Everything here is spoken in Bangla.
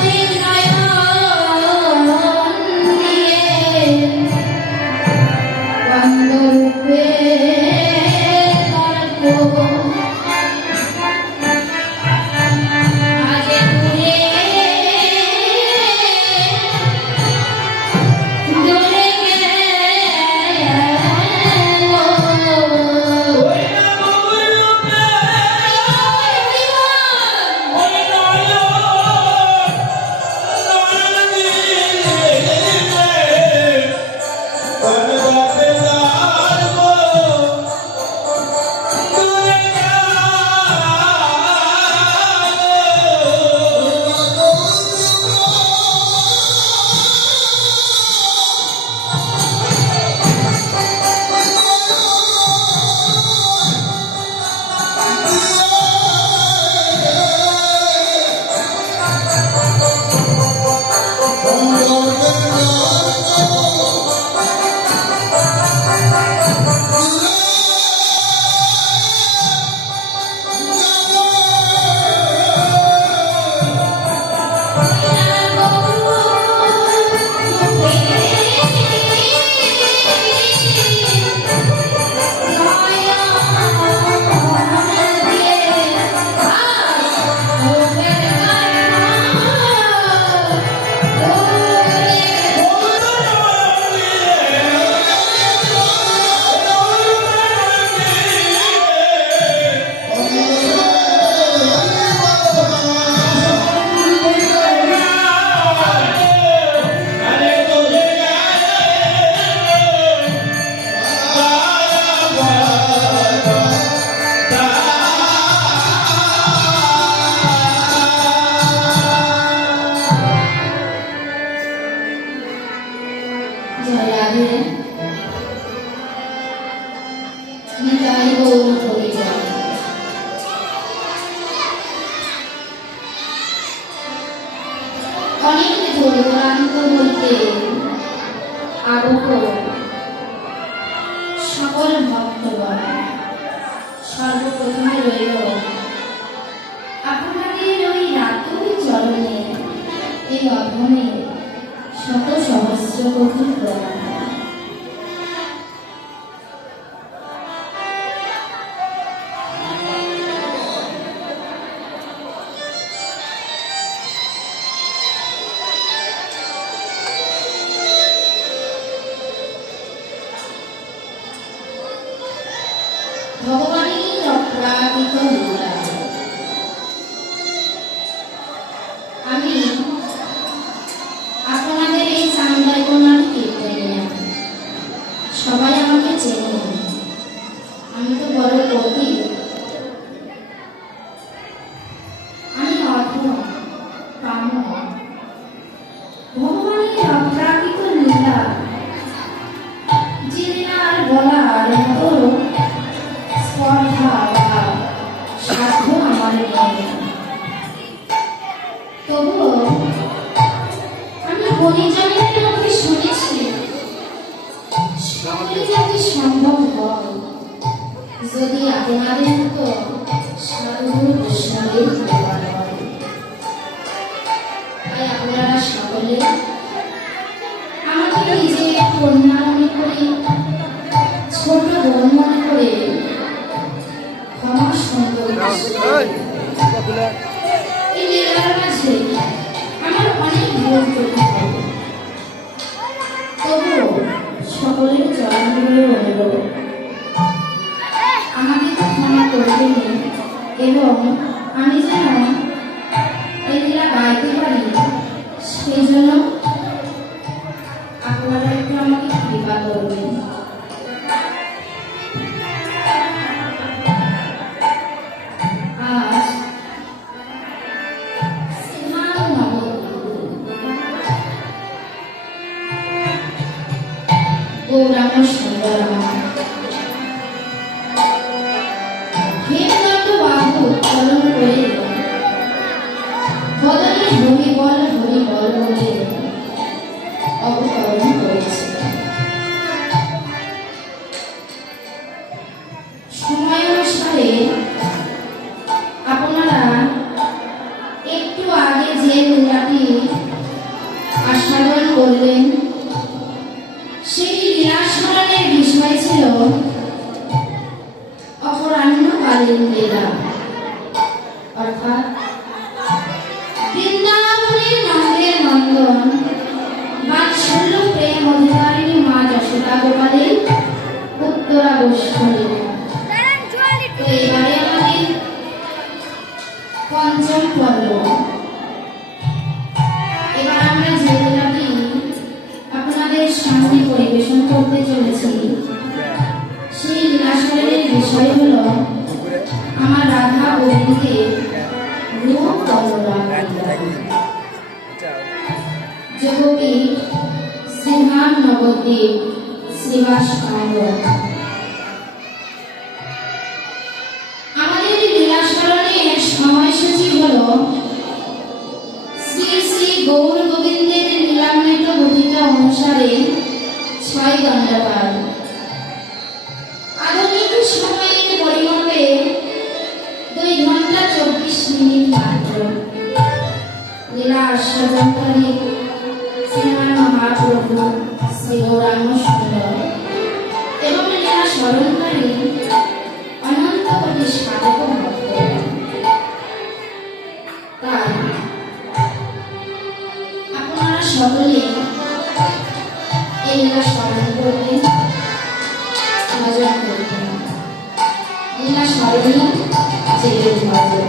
Hare অনেক দূরান্ত হইতে আগত সকল ভক্তগণ, সর্বপ্রথমে রইল আপনাদের ওই রাতুল চরণে এই অধমে শত সহস্র কোটি প্রণাম। ভগবানের অপ্রাকৃত লীলা। আমি আপনাদের এই চান্দাই কোনার কীর্তনিয়া, সবাই আমাকে চেনে। আমি তো বড় গতি, আমি অধম কাম। ভগবানের অপ্রাকৃত লীলা যে আর বলার মতো স্পর্ধা বা সাধ্য আমার নেই। তবুও আমি বনিজনের মুখে শুনেছি সকলে যাতে সম্ভব হয় যদি আপনাদের মতো সাধু বৈষ্ণবের কৃপা হয়। তাই আপনারা সকলে আমাকে নিজের কন্যা মনে করে, ছোট বোন মনে করে ক্ষমা সুন্দর এই লীলার মাঝে আমার অনেক ভুল করতে হবে। তবুও সকলের চরণগুলো অনুরোধ আমাকে ক্ষমা করবেন এবং আমি যেন এই লীলা গাইতে পারি, সেই জন্য আপনারা একটু আমাকে কৃপা করবেন। গৌরাঙ্গ সুন্দরম হেমদণ্ড বাহু উত্তোলন করে বদনে হরি বল বলে অবতরণ করেছে। সময় অনুসারে আপনারা একটু আগে যে লীলাটি আস্বাদন করলেন, সেই লীলাস্মরণের বিষয় ছিল অপরাহ্নকালীন লীলা, অর্থাৎ বৃন্দাবনের নন্দের নন্দন বাৎসল্য প্রেম অধিকারিণী মা যশোদা গোপালের উত্তরাবশ্য লীলা। তো এবারে আমাদের পঞ্চম পর্ব। এবার আমরা যে লীলাটি আপনাদের সামনে পরিবেশন করতে চলেছি, সেই লীলাস্মরণের বিষয় হল আমার রাধা গোবিন্দের রূপ বলরাম। যোগপীঠ শ্রীমান নবদ্বীপ শ্রীবাস কাণ্ড। আমাদের লীলাস্মরণের সময়সূচি হল শ্রী শ্রী গৌর গোবিন্দের লীলামৃত ভূমিকা অনুসারে 6 দণ্ডপাঠ। আধুনিক সময়ের পরিমাপে 2 ঘন্টা 24 মিনিট মাত্র। লীলা আস্বাদনকারী শ্রীমান মহাপ্রভু শ্রী গৌরাঙ্গ সুন্দর এবং লীলা স্মরণকারী অনন্ত কোটি সাধক ভক্তগণ। তাই আপনারা সকলে এই লীলা স্মরণ করবেন, ভজন করবেন। লীলা স্মরণই জেগে ভজন।